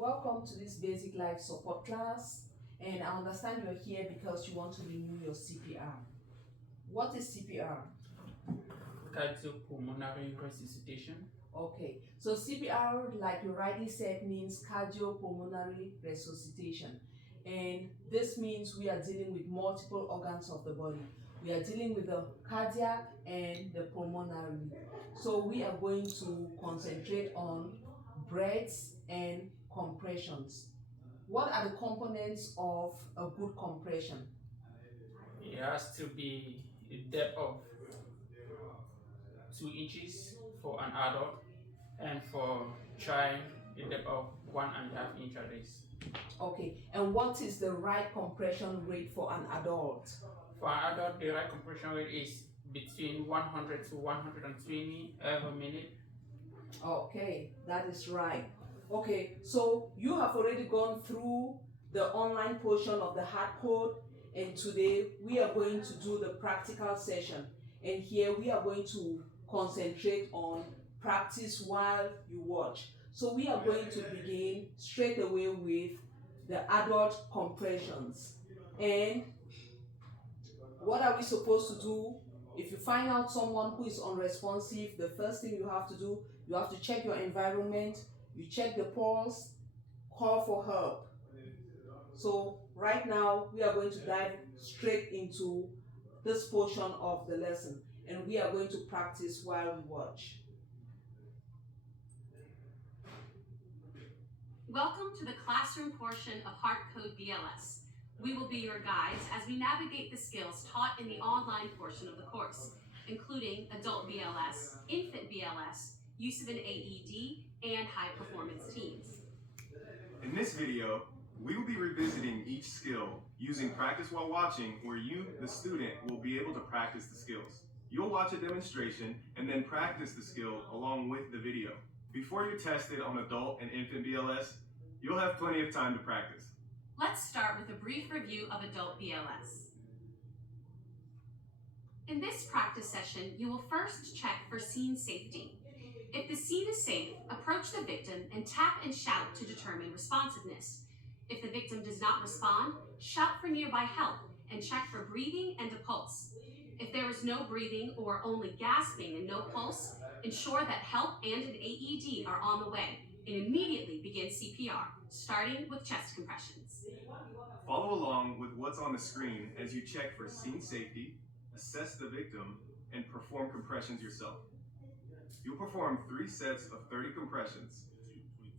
Welcome to this basic life support class, and I understand you're here because you want to renew your CPR. What is CPR? Cardiopulmonary resuscitation. Okay, so CPR, like you rightly said, means cardiopulmonary resuscitation, and this means we are dealing with multiple organs of the body. We are dealing with the cardiac and the pulmonary. So we are going to concentrate on breaths and compressions. What are the components of a good compression? It has to be a depth of 2 inches for an adult, and for child, a depth of 1.5 inch at least. Okay, and what is the right compression rate for an adult? For an adult, the right compression rate is between 100 to 120 every minute. Okay, that is right. Okay, so you have already gone through the online portion of the hard code, and today we are going to do the practical session. And here we are going to concentrate on practice while you watch. So we are going to begin straight away with the adult compressions. And what are we supposed to do? If you find out someone who is unresponsive, the first thing you have to do, you have to check your environment, you check the pulse, call for help. So right now, we are going to dive straight into this portion of the lesson, and we are going to practice while we watch. Welcome to the classroom portion of HeartCode BLS. We will be your guides as we navigate the skills taught in the online portion of the course, including adult BLS, infant BLS, use of an AED, and high performance teams. In this video, we will be revisiting each skill using practice while watching, where you, the student, will be able to practice the skills. You'll watch a demonstration and then practice the skill along with the video. Before you're tested on adult and infant BLS, you'll have plenty of time to practice. Let's start with a brief review of adult BLS. In this practice session, you will first check for scene safety. If the scene is safe, approach the victim and tap and shout to determine responsiveness. If the victim does not respond, shout for nearby help and check for breathing and a pulse. If there is no breathing or only gasping and no pulse, ensure that help and an AED are on the way and immediately begin CPR, starting with chest compressions. Follow along with what's on the screen as you check for scene safety, assess the victim, and perform compressions yourself. You'll perform 3 sets of 30 compressions.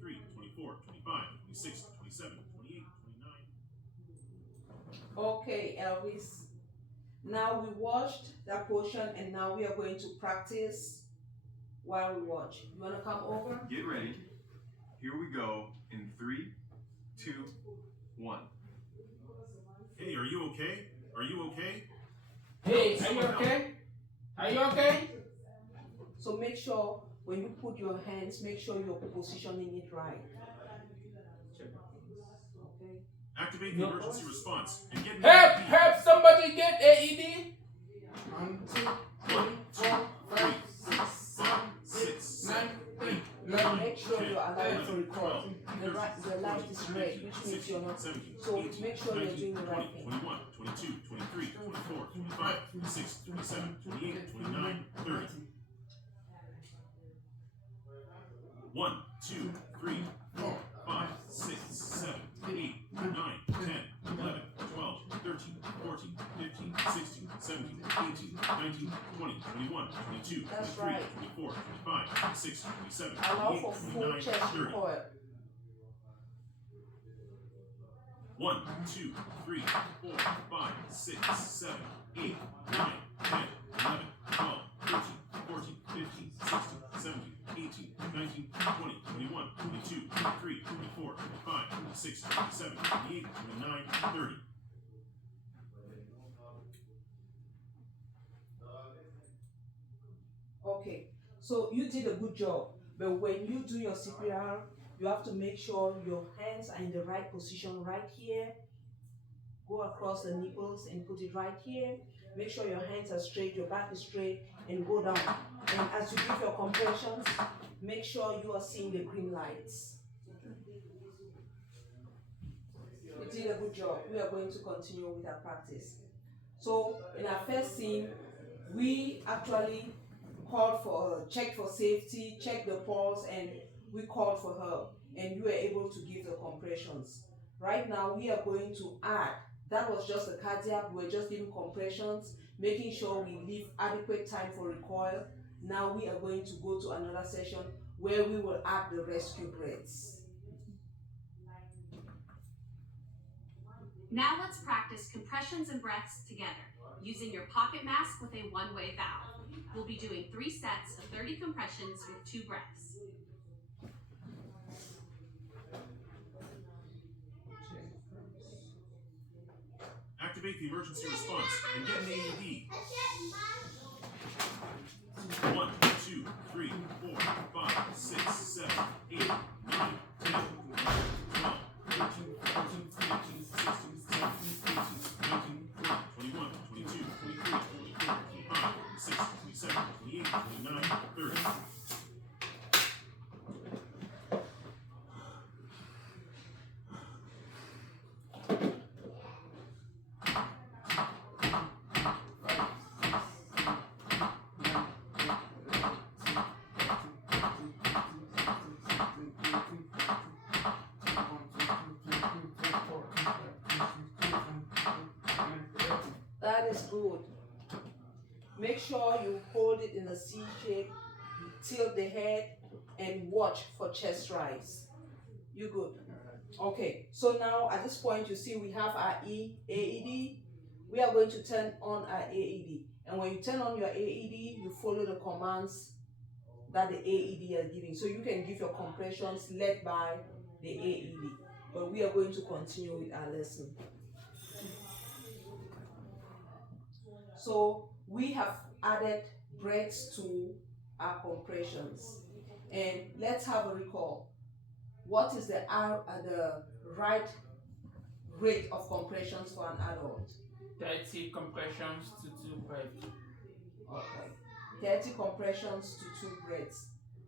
23, 24, 25, 26, 27, 28, 29. Okay, Elvis. Now we watched that portion, and now we are going to practice while we watch. You want to come over? Get ready. Here we go in 3, 2, 1. Hey, are you okay? Are you okay? Hey, are you okay? Are you okay? So make sure when you put your hands, make sure you're positioning it right. Okay. Activate the emergency response and get Help somebody get AED. 1, 2, 1, 2, 3, 4, 5, 6, 7, 8, 9, Make sure 10, you're allowed 11, to record. 12, The light is red, which means you're not. 17, So 18, make sure you're 19, doing the 20, right thing. 21, 22, 23, 24, 25, 26, 27, 28, 29, 30. 1, 2, 3, 4, 5, 6, 7, 8, 9, 10, 11, 12, 13, 14, 15, 16, 17, 18, 19, 20, 21, 22, That's 23, right. 24, 25, 26, 27, Allow 28, for full 29, chest 30. recoil. 1, 2, 3, 4, 5, 6, 7, 8, 9, 10, 11, 12, 13, 14, 15, 16, 17, 18, 19, 20, 21, 22, 23, 24, 25, 26, 27, 28, 29, 30. Okay, so you did a good job, but when you do your CPR, you have to make sure your hands are in the right position right here. Go across the nipples and put it right here. Make sure your hands are straight, your back is straight, and go down. And as you give your compressions, make sure you are seeing the green lights. job. We are going to continue with our practice. So in our first scene, we actually called for her, checked for safety, checked the pulse, and we called for her, and you were able to give the compressions. Right now, we are going to add, that was just the cardiac, we were just giving compressions, making sure we leave adequate time for recoil. Now we are going to go to another session where we will add the rescue breaths. Now let's practice compressions and breaths together, using your pocket mask with a one-way valve. We'll be doing 3 sets of 30 compressions with 2 breaths. Activate the emergency response and get an AED. 1, 2, 3, 4, 5, 6, 7, 8, 9, 10, 11, 12, 13, 14, 15, 16, 17, 18, 19, 20, 21, 22, 23, 24, 25, 26, 27, 28, 29, 30. That is good. Make sure you hold it in a C shape, tilt the head, and watch for chest rise. You good? Okay, so now at this point you see we have our AED. We are going to turn on our AED. And when you turn on your AED, you follow the commands that the AED is giving. So you can give your compressions led by the AED. But we are going to continue with our lesson. So we have added breaths to our compressions. And let's have a recall. What is the right rate of compressions for an adult? 30 compressions to 2 breaths. Okay. 30 compressions to 2 breaths.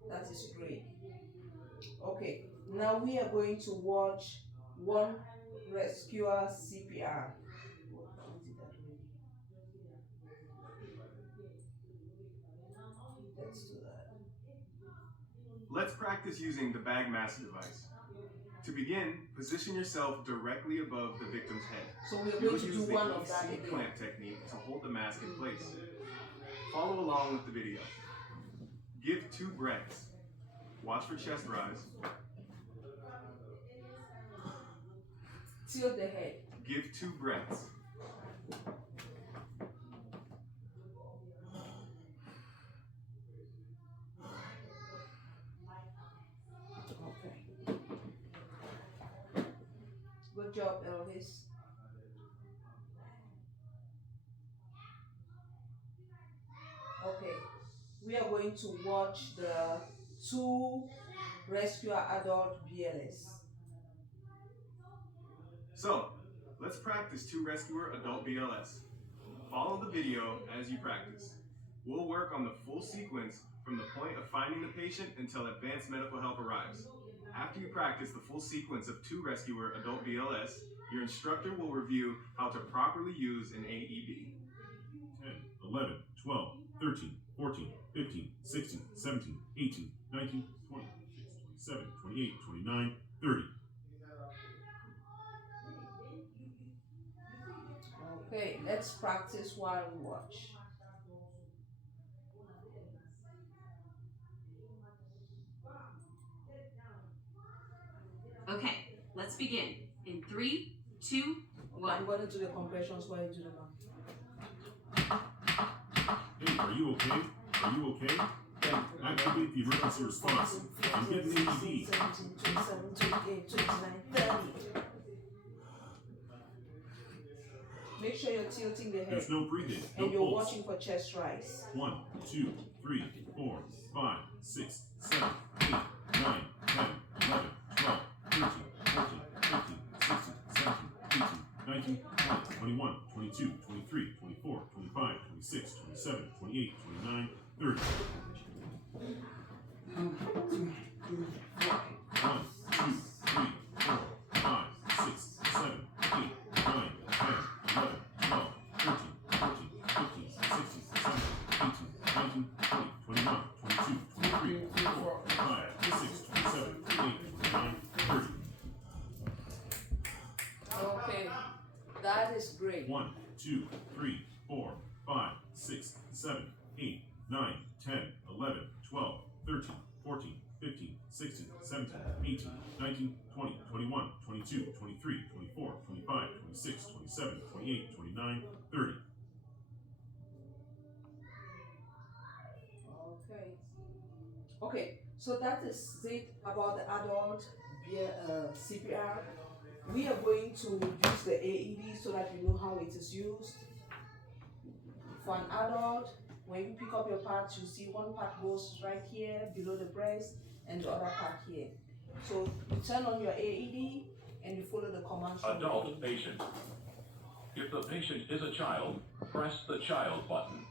That is great. Okay. Now we are going to watch one rescuer CPR. Let's do that. Let's practice using the bag mask device. To begin, position yourself directly above the victim's head. So we're You'll going to do use the one of that EC again. clamp technique to hold the mask in place. Follow along with the video. Give 2 breaths. Watch for chest rise. Tilt the head. Give 2 breaths. Okay. Good job, Elvis. Okay. We are going to watch the 2 rescuer adult BLS. So, let's practice 2 rescuer adult BLS. Follow the video as you practice. We'll work on the full sequence from the point of finding the patient until advanced medical help arrives. After you practice the full sequence of 2 rescuer adult BLS, your instructor will review how to properly use an AED. 10, 11, 12, 13, 14, 15, 16, 17, 18, 19, 20, 27, 28, 29, 30. Okay, let's practice while we watch. Okay, let's begin. In 3, 2, 1. I'm going to do the compressions while you do the math. Hey, are you okay? Are you okay? Activate the emergency response and get an AED. 17, 27, 28, 29, 30. Make sure you're tilting the head. There's no breathing, no And you're pulse. watching for chest rise. 1, 2, 3, 4, 5, 6, 7, 8, 9, 10, 11, 12, 13, 14, 15, 16, 17, 18, 19, 20, 21, 22, 23, 24, 25, 26, 27, 28, 29, 30. 1, 2, 3, 4, 5, 6, 7, 8, Okay. 1, 2, 3, 4, 5, 6, 7, 8, 9, 10, 11, 12, 13, 14, 15, 16, 17, 18, 19, 20, 21, 22, 23, 24, 25, 26, 27, 28, 29, 30. Okay. Okay, so that is it about the adult CPR. We are going to use the AED so that you know how it is used. For an adult, when you pick up your parts, you see one part goes right here below the breast and the other part here. So you turn on your AED and you follow the commands from the Adult AED. patient. If the patient is a child, press the child button.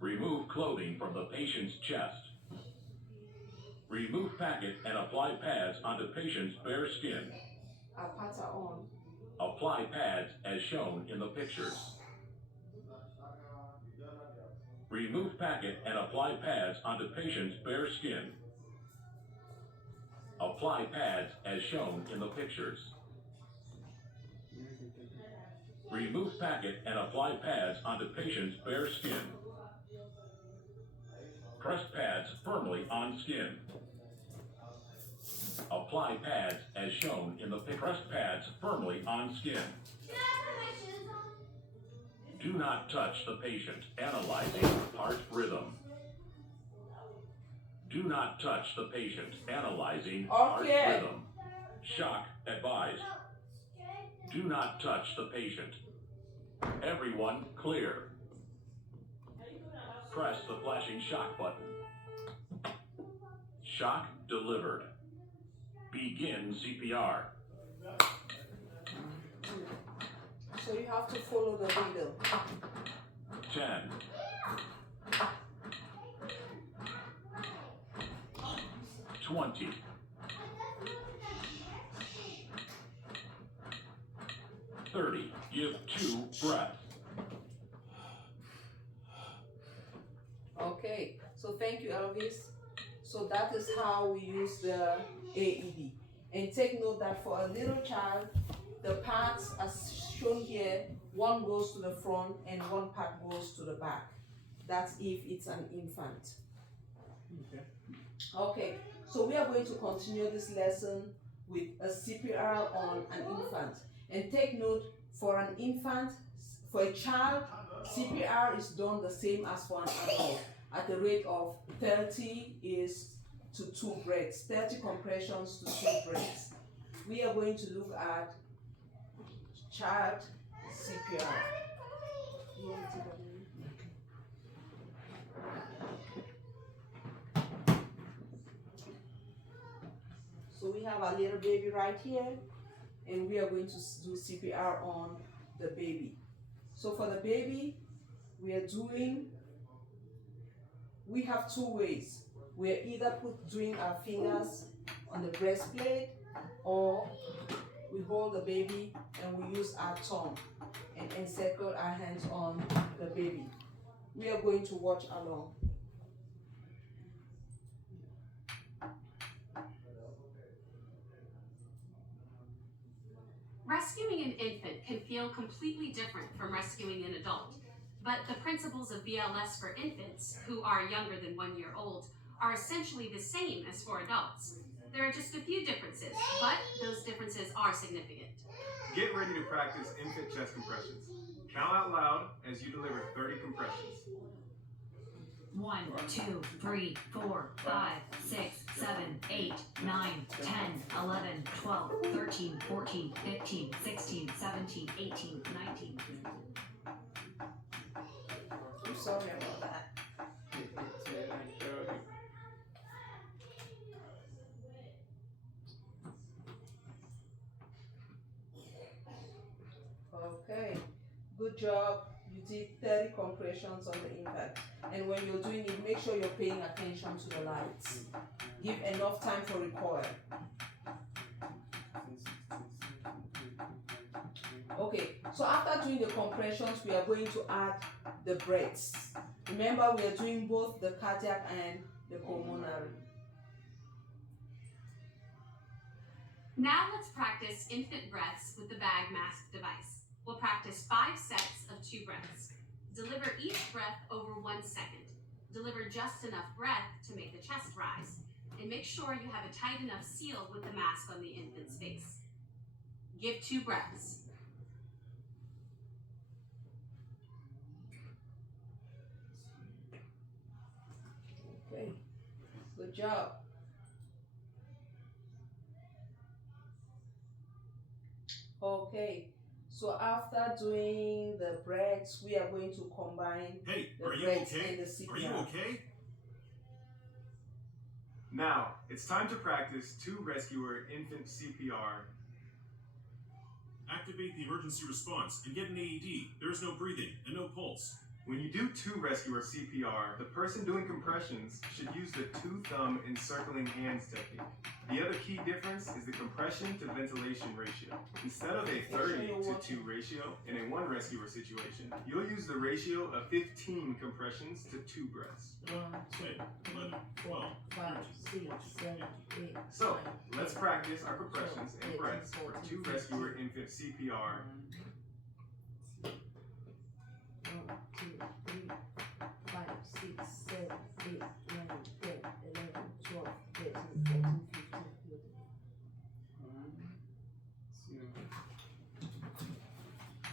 Remove clothing from the patient's chest. Remove packet and apply pads onto patient's bare skin. Our pads are on. Apply pads as shown in the pictures. Remove packet and apply pads onto patient's bare skin. Apply pads as shown in the pictures. Remove packet and apply pads onto patient's bare skin. Press pads firmly on skin. Apply pads as shown in the picture. Press pads firmly on skin. Do not touch the patient. Analyzing heart rhythm. Do not touch the patient. Analyzing heart rhythm. Shock advised. Do not touch the patient. Everyone clear. Press the flashing shock button. Shock delivered. Begin CPR. So you have to follow the window. 10. 20. 30. Give 2 breaths. Okay, so thank you, Elvis. So that is how we use the AED. And take note that for a little child, the parts as shown here, one goes to the front and one part goes to the back. That's if it's an infant. Okay. Okay, so we are going to continue this lesson with a CPR on an infant. And take note, for an infant, for a child, CPR is done the same as for an adult at the rate of 30 is to 2 breaths, 30 compressions to 2 breaths. We are going to look at child CPR. You want to take that in? So we have our little baby right here, and we are going to do CPR on the baby. So for the baby, we have 2 ways. We are either doing our fingers on the breastplate, or we hold the baby and we use our tongue and encircle our hands on the baby. We are going to watch along. Rescuing an infant can feel completely different from rescuing an adult, but the principles of BLS for infants, who are younger than 1 year old, are essentially the same as for adults. There are just a few differences, but those differences are significant. Get ready to practice infant chest compressions. Count out loud as you deliver 30 compressions. 1, 2, 3, 4, 5, 6, 7, 8, 9, 10, 11, 12, 13, 14, 15, 16, 17, 18, 19. I'm sorry about that. Okay, good job. You did 30 compressions on the infant. And when you're doing it, make sure you're paying attention to the lights. Give enough time for recoil. Okay, so after doing the compressions, we are going to add the breaths. Remember, we are doing both the cardiac and the pulmonary. Now let's practice infant breaths with the bag mask device. We'll practice 5 sets of 2 breaths. Deliver each breath over 1 second. Deliver just enough breath to make the chest rise. And make sure you have a tight enough seal with the mask on the infant's face. Give 2 breaths. Okay, good job. Okay, so after doing the breaths, we are going to combine Hey, the are you breaths okay? and the CPR. Are you okay? Now, it's time to practice 2 rescuer infant CPR. Activate the emergency response and get an AED. There is no breathing and no pulse. When you do 2 rescuer CPR, the person doing compressions should use the 2-thumb encircling hands technique. The other key difference is the compression to ventilation ratio. Instead of a 30-to-2 ratio in a 1 rescuer situation, you'll use the ratio of 15 compressions to 2 breaths. 1, 2, 3, 4, 5, 6, 7, 8. So, let's practice our compressions and breaths for 2 rescuer infant CPR. 1, 2, 3, 5, 6, 7, 8, 9, 10, 11, 12, 13, 14, 15.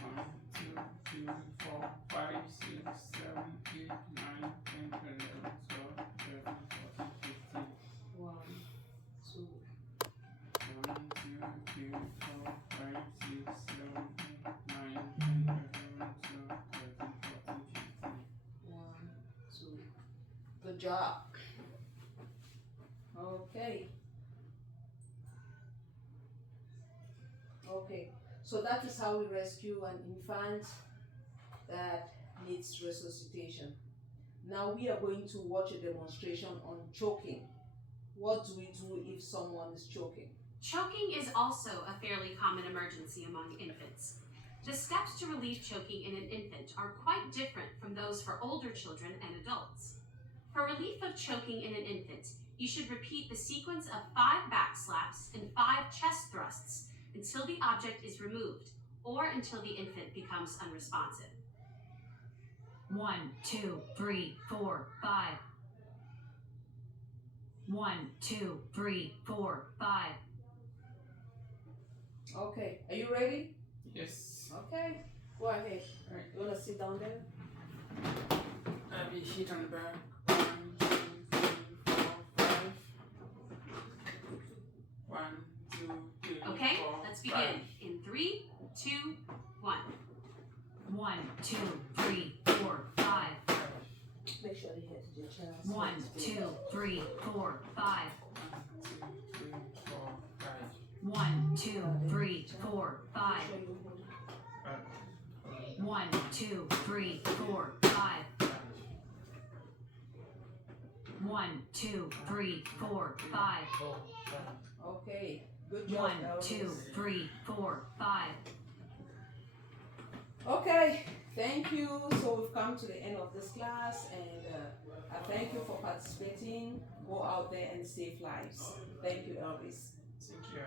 1, 2, 3, 4, 5, 6, 7, 8, 9, 10, 11, 12, 13, 14, 15. 1, 2, 1, 2, 3, 4, 5, 6, 7, 8, 9, 10, 11, 12, 13, 14, 15. 1, 2. Good job. Okay. Okay, so that is how we rescue an infant that needs resuscitation. Now we are going to watch a demonstration on choking. What do we do if someone is choking? Choking is also a fairly common emergency among infants. The steps to relieve choking in an infant are quite different from those for older children and adults. For relief of choking in an infant, you should repeat the sequence of 5 back slaps and 5 chest thrusts until the object is removed or until the infant becomes unresponsive. 1, 2, 3, 4, 5. 1, 2, 3, 4, 5. Okay, are you ready? Yes. Okay, go ahead. Alright. You wanna sit down there? I'll be hit on the back. 1, 2, 3, 4, 5. 1, 2, 3, Okay, 4, let's 5. begin in 3, 2, 1. 1, 2, 3, 4, 5. Make sure the head to your chest. 1, 2, 3, 4, 5. 1, 2, 3, 4, 5. 1, 2, 3, 4, 5. 1, 2, 3, 4, 5. Okay, good job. 1, Elvis. 2, 3, 4, 5. Okay, thank you. So we've come to the end of this class, and I thank you for participating. Go out there and save lives. Thank you, Elvis. Thank you.